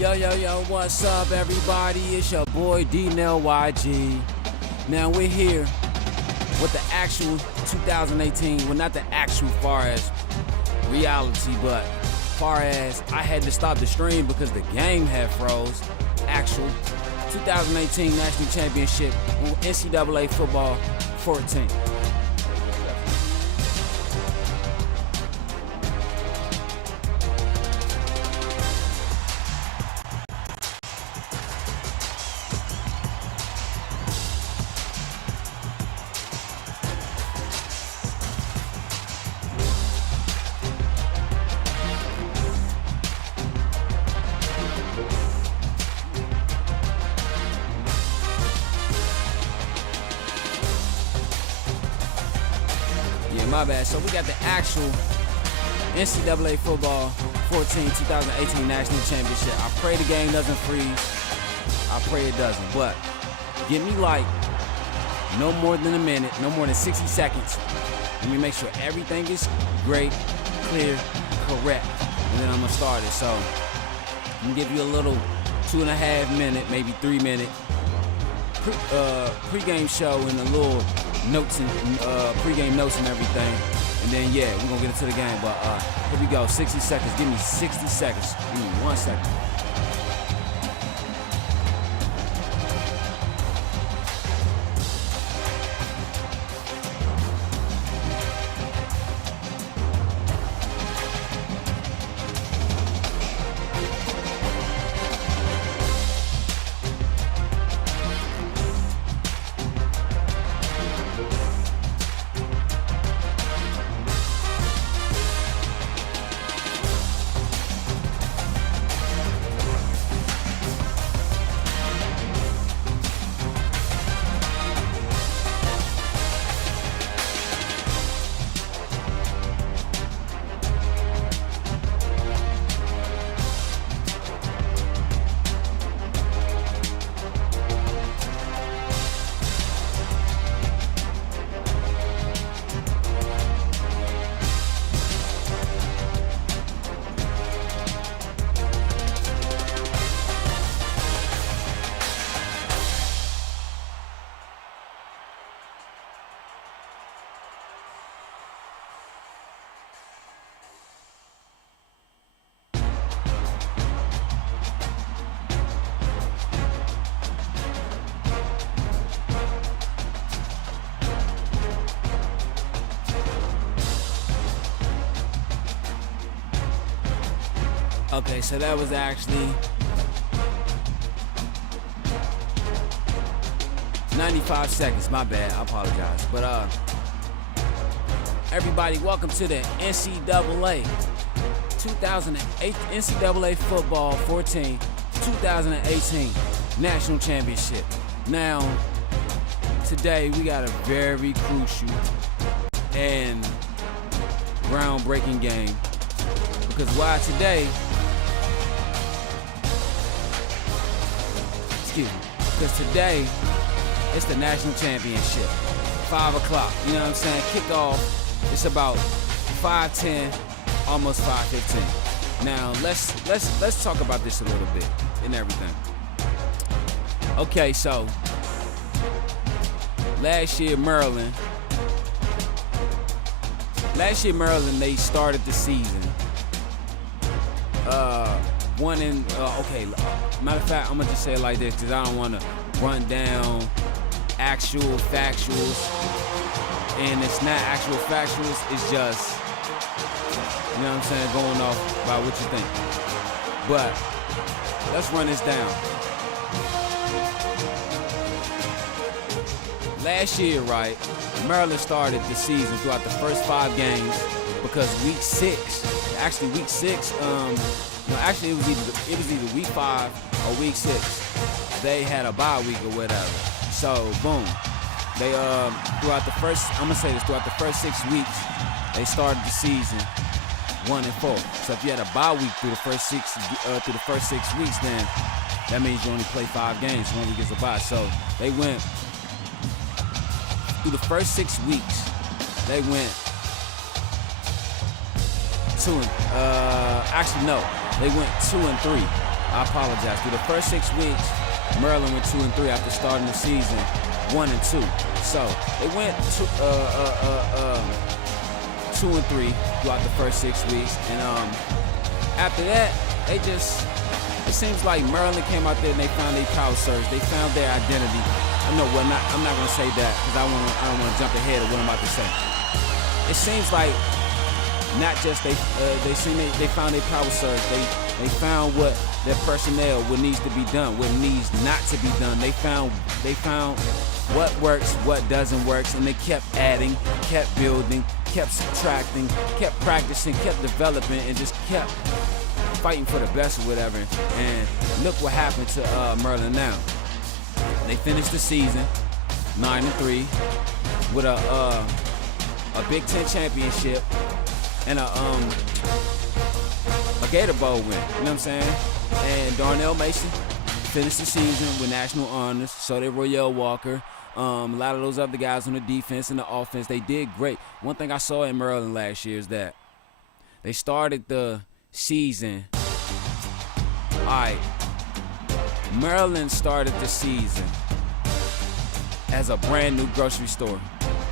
Yo, what's up, everybody? It's your boy, Darnell YG. Now, we're here with the actual 2018, well, not the actual far as reality, but far as I had to stop the stream because the game had froze. Actual 2018 National Championship on NCAA Football 14. My bad. So we got the actual NCAA Football 14 2018 National Championship. I pray the game doesn't freeze. I pray it doesn't. But give me like no more than a minute, no more than 60 seconds. Let me make sure everything is great, clear, correct. And then I'm going to start it. So I'm going to give you a little 2.5 minute, maybe 3 minute pre-game show and a little notes and pre-game notes and everything, and then yeah, we're gonna get into the game. But here we go. 60 seconds. Give me 60 seconds. Give me 1 second. Okay, so that was actually 95 seconds. My bad. I apologize. But everybody, welcome to the NCAA 2008 NCAA Football 14 2018 National Championship. Now, today we got a very crucial and groundbreaking game. Because why today? Because today, it's the national championship. 5 o'clock, you know what I'm saying? Kickoff, it's about 5:10, almost 5:15. Now, let's talk about this a little bit and everything. Okay, so last year Maryland, they started the season. Matter of fact, I'm gonna just say it like this because I don't want to run down actual factuals, and it's not actual factuals. It's just, you know what I'm saying, going off by what you think. But let's run this down. Last year, right, Maryland started the season throughout the first 5 games because week 6. It was either week 5 or week 6. They had a bye week or whatever. So boom, they throughout the first 6 weeks, they started the season 1-4. So if you had a bye week through the first 6 weeks, then that means you only play 5 games. 1 week is a bye. So they went through the first 6 weeks. They went They went 2-3. I apologize. Through the first 6 weeks, Maryland went 2-3 after starting the season 1-2. So they went 2-3 throughout the first 6 weeks, and after that, it seems like Maryland came out there and they found their power surge. They found their identity. I'm not gonna say that because I don't want to jump ahead of what I'm about to say. It seems like not just they found their power surge. They found what their personnel, what needs to be done, what needs not to be done. They found what works, what doesn't work, and they kept adding, kept building, kept subtracting, kept practicing, kept developing, and just kept fighting for the best or whatever. And look what happened to Maryland now. They finished the season 9-3 with a Big Ten championship and a Gator Bowl win. You know what I'm saying? And Darnell Mason finished the season with national honors. So did Royale Walker. A lot of those other guys on the defense and the offense, they did great. One thing I saw in Maryland last year is that they started the season. All right, Maryland started the season as a brand new grocery store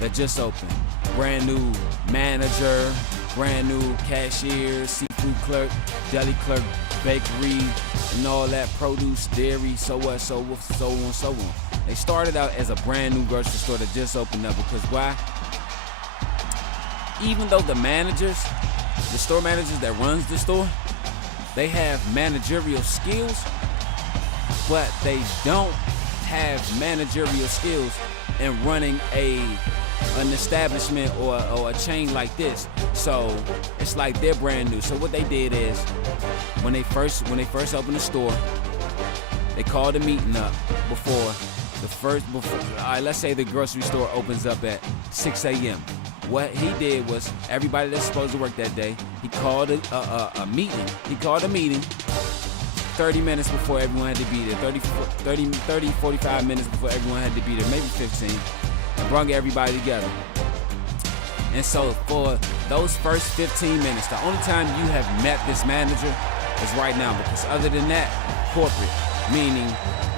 that just opened. Brand new manager, brand new cashier, seafood clerk, deli clerk, bakery, and all that, produce, dairy, so on, so on. They started out as a brand new grocery store that just opened up because why? Even though the store managers that runs the store, they have managerial skills, but they don't have managerial skills in running an establishment or a chain like this. So it's like they're brand new. So what they did is when they first opened the store, they called a meeting up before all right, let's say the grocery store opens up at 6 a.m. What he did was everybody that's supposed to work that day, he called a meeting. He called a meeting 30 minutes before everyone had to be there, 45 minutes before everyone had to be there, maybe 15, and brought everybody together. And so for those first 15 minutes, the only time you have met this manager is right now, because other than that, corporate, meaning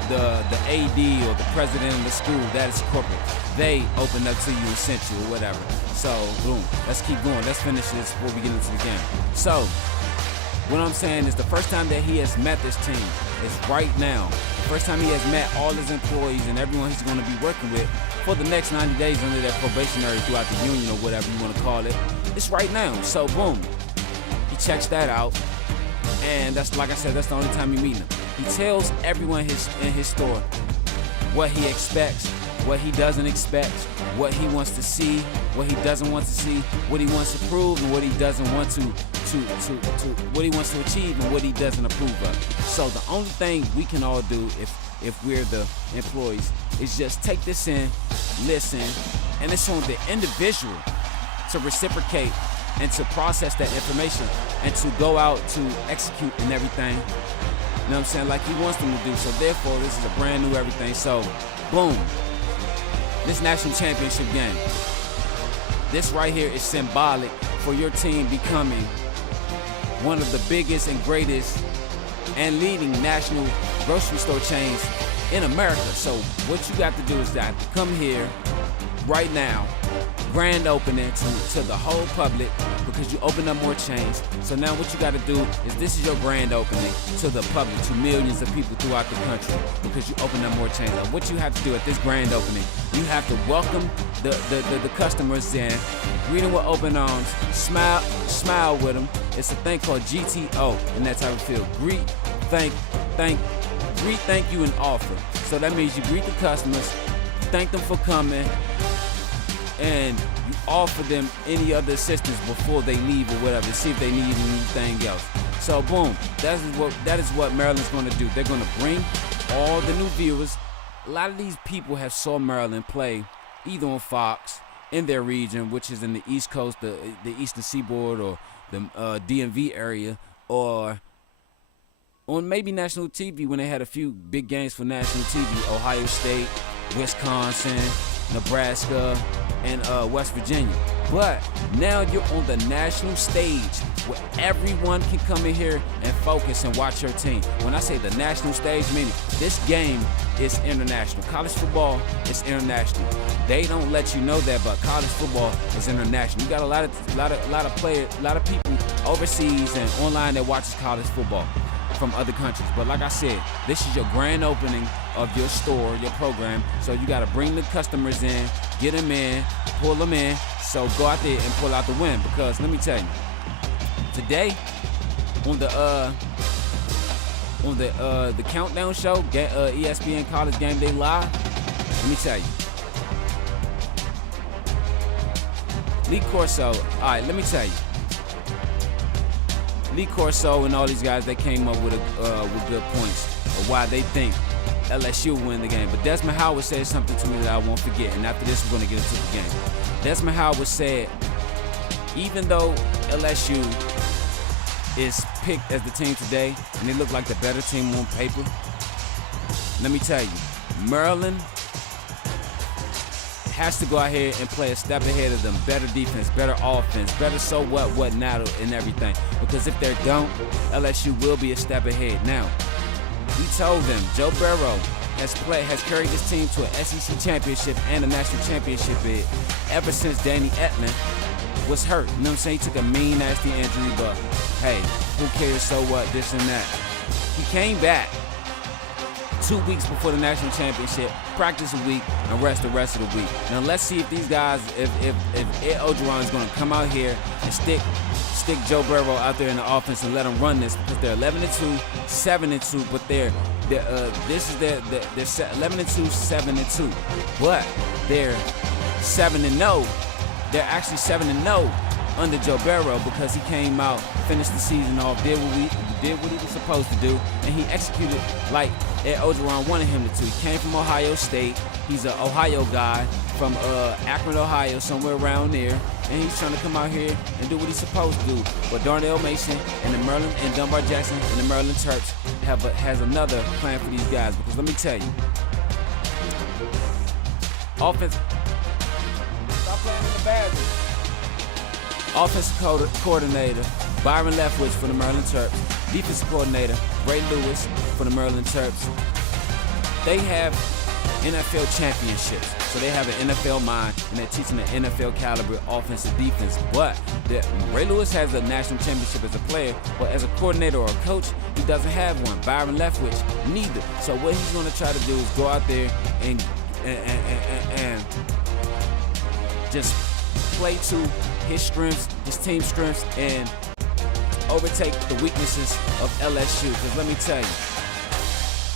the AD or the president of the school, that is corporate. They opened up to you and sent you or whatever. So, boom, let's keep going. Let's finish this before we get into the game. So, what I'm saying is the first time that he has met this team is right now. The first time he has met all his employees and everyone he's going to be working with for the next 90 days under their probationary throughout the union or whatever you want to call it. It's right now. So, boom, he checks that out. And that's, like I said, that's the only time you meet him. He tells everyone in his store what he expects, what he doesn't expect, what he wants to see, what he doesn't want to see, what he wants to prove, and what he doesn't want to what he wants to achieve and what he doesn't approve of. So the only thing we can all do if we're the employees is just take this in, listen, and it's on the individual to reciprocate and to process that information and to go out to execute and everything. You know what I'm saying? Like he wants them to do. So therefore, this is a brand new everything. So, boom. This national championship game. This right here is symbolic for your team becoming one of the biggest and greatest and leading national grocery store chains in America. So what you got to do is that come here right now, grand opening to the whole public, because you open up more chains. So now what you got to do is this is your grand opening to the public, to millions of people throughout the country, because you open up more chains. Now what you have to do at this grand opening, you have to welcome the customers in, greet them with open arms, smile with them. It's a thing called GTO in that type of field. Greet, thank you, and offer. So that means you greet the customers, thank them for coming, and you offer them any other assistance before they leave or whatever, see if they need anything else. So boom, that is what Maryland's going to do. They're going to bring all the new viewers. A lot of these people have saw Maryland play either on Fox in their region, which is in the East Coast, the Eastern Seaboard, or the DMV area, or on maybe national TV when they had a few big games for national TV. Ohio State, Wisconsin, Nebraska, and West Virginia. But now you're on the national stage where everyone can come in here and focus and watch your team. When I say the national stage, meaning this game is international. College football is international. They don't let you know that, but college football is international. You got a lot of players, a lot of people overseas and online that watches college football from other countries. But like I said, this is your grand opening of your store, your program. So you got to bring the customers in, get them in, pull them in. So go out there and pull out the win, because let me tell you, today on the countdown show, ESPN College Game Day Live, let me tell you, Lee Corso. All right, let me tell you, Lee Corso and all these guys, they came up with good points of why they think LSU will win the game. But Desmond Howard said something to me that I won't forget, and after this, we're going to get into the game. Desmond Howard said, even though LSU is picked as the team today, and they look like the better team on paper, let me tell you, Maryland has to go out here and play a step ahead of them. Better defense, better offense, better so what now, and everything. Because if they don't, LSU will be a step ahead. Now, we told them Joe Burrow has carried this team to an SEC championship and a national championship bid ever since Danny Etling was hurt. You know what I'm saying? He took a mean, nasty injury, but hey, who cares, so what, this and that. He came back 2 weeks before the national championship, practice a week, and rest the rest of the week. Now let's see if these guys, if Ed Orgeron is going to come out here and stick Joe Burrow out there in the offense and let him run this, because they're 11-2, 7-2, but they're 11-2, 7-2, but they're 7-0. They're actually 7-0 under Joe Burrow, because he came out, finished the season off, did what he was supposed to do, and he executed like Ed Orgeron wanted him to. He came from Ohio State. He's an Ohio guy from Akron, Ohio, somewhere around there, and he's trying to come out here and do what he's supposed to do. But Darnell Mason and the Maryland and Dunbar Jackson and the Maryland Terps has another plan for these guys, because let me tell you, offense. Stop playing in the badges. Offensive coordinator Byron Leftwich for the Maryland Terps. Defensive coordinator Ray Lewis for the Maryland Terps. They have NFL championships, so they have an NFL mind, and they're teaching an NFL caliber offensive defense. But Ray Lewis has a national championship as a player, but as a coordinator or a coach, he doesn't have one. Byron Leftwich neither. So what he's going to try to do is go out there and just play to his strengths, his team's strengths, and overtake the weaknesses of LSU. Because let me tell you,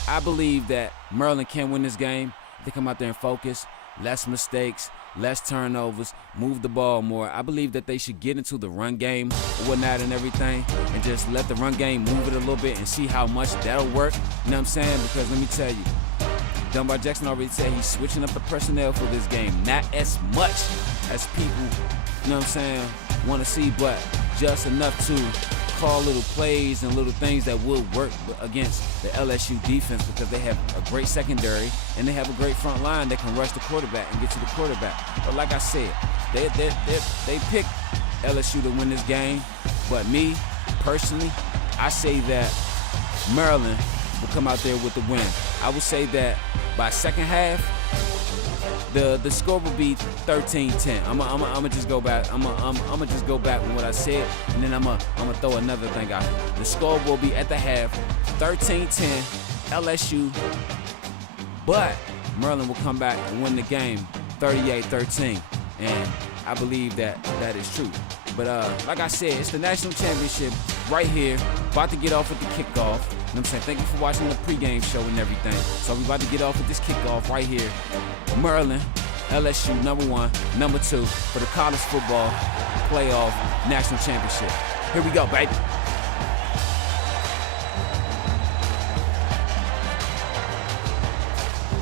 I believe that Maryland can win this game if they come out there and focus, less mistakes, less turnovers, move the ball more. I believe that they should get into the run game or whatnot and everything, and just let the run game move it a little bit and see how much that'll work. You know what I'm saying? Because let me tell you, Dunbar Jackson already said he's switching up the personnel for this game. Not as much as people, you know what I'm saying, want to see, but just enough to call little plays and little things that will work against the LSU defense, because they have a great secondary and they have a great front line that can rush the quarterback and get to the quarterback. But like I said, they picked LSU to win this game, but me, personally, I say that Maryland will come out there with the win. I would say that by second half, the score will be 13-10. I'm gonna just go back. I'm gonna just go back with what I said, and then I'm gonna throw another thing out. The score will be at the half 13-10 LSU, but Maryland will come back and win the game 38-13, and I believe that is true. But like I said, it's the national championship right here, about to get off with the kickoff. You know what I'm saying? Thank you for watching the pregame show and everything. So we're about to get off with this kickoff right here. Maryland, LSU, number 1, number 2 for the college football playoff national championship. Here we go, baby.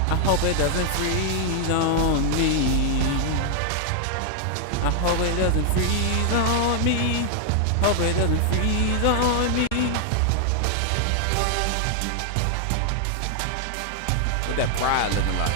I hope it doesn't freeze on me. I hope it doesn't freeze on me. Hope it doesn't freeze on me. What that pride looking like?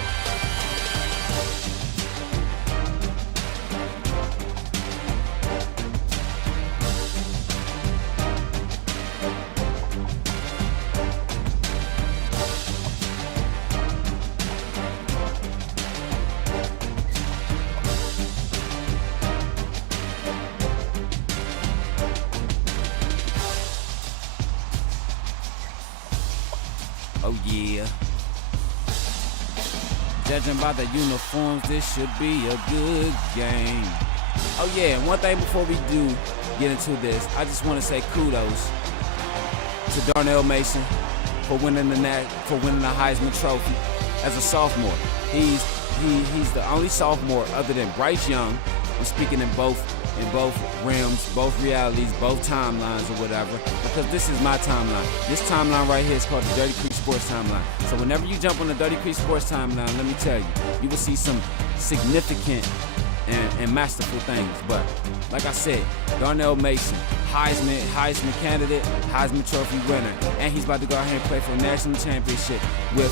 Oh yeah. Judging by the uniforms, this should be a good game. Oh yeah, and one thing before we do get into this, I just want to say kudos to Darnell Mason for winning the Heisman Trophy as a sophomore. He's the only sophomore other than Bryce Young. I'm speaking in both realms, both realities, both timelines or whatever, because this is my timeline. This timeline right here is called the Dirty Creek Sports Timeline. So whenever you jump on the Dirty Creek Sports Timeline, let me tell you, you will see some significant and masterful things. But like I said, Darnell Mason, Heisman candidate, Heisman Trophy winner, and he's about to go out here and play for a national championship with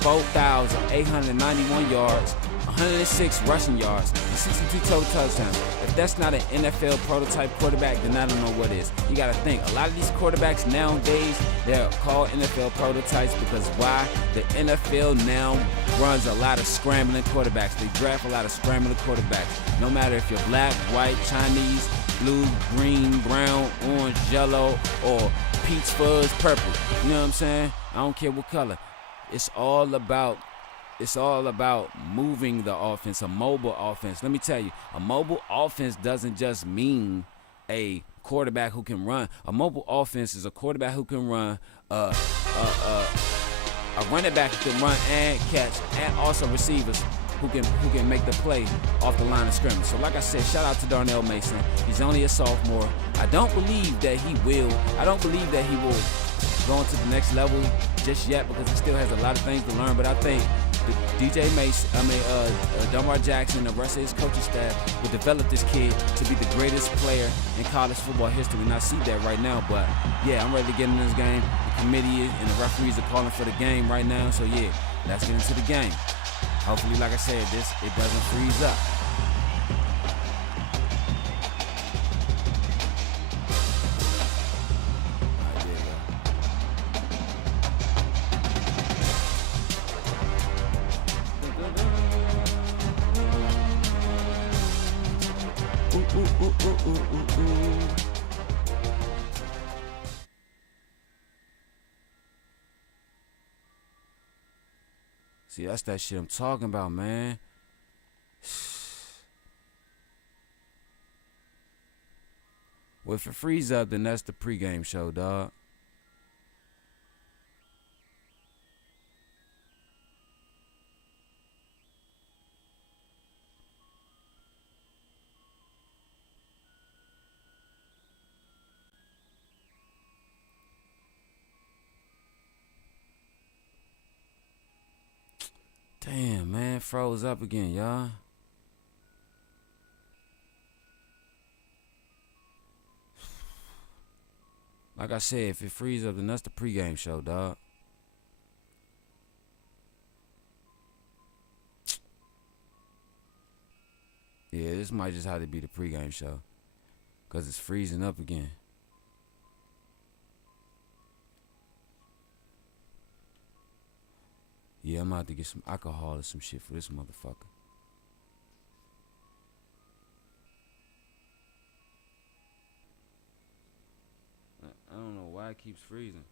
4,891 yards, 106 rushing yards, and 62 total touchdowns. If that's not an NFL prototype quarterback, then I don't know what is. You got to think, a lot of these quarterbacks nowadays, they're called NFL prototypes because why? The NFL now runs a lot of scrambling quarterbacks. They draft a lot of scrambling quarterbacks. No matter if you're black, white, Chinese, blue, green, brown, orange, yellow, or peach fuzz, purple. You know what I'm saying? I don't care what color. It's all about moving the offense, a mobile offense. Let me tell you, a mobile offense doesn't just mean a quarterback who can run. A mobile offense is a quarterback who can run, a running back who can run and catch, and also receivers who can make the play off the line of scrimmage. So like I said, shout out to Darnell Mason. He's only a sophomore. I don't believe that he will go into the next level just yet because he still has a lot of things to learn. But I think Dunbar Jackson, the rest of his coaching staff will develop this kid to be the greatest player in college football history. And I see that right now. But yeah, I'm ready to get in this game. The committee and the referees are calling for the game right now. So yeah, let's get into the game. Hopefully, like I said, it doesn't freeze up. See, that's that shit I'm talking about, man. Well, if it frees up, then that's the pregame show, dog. Damn, man, froze up again, y'all. Like I said, if it frees up, then that's the pregame show, dog. Yeah, this might just have to be the pregame show, because it's freezing up again. Yeah, I'm about to get some alcohol or some shit for this motherfucker. I don't know why it keeps freezing.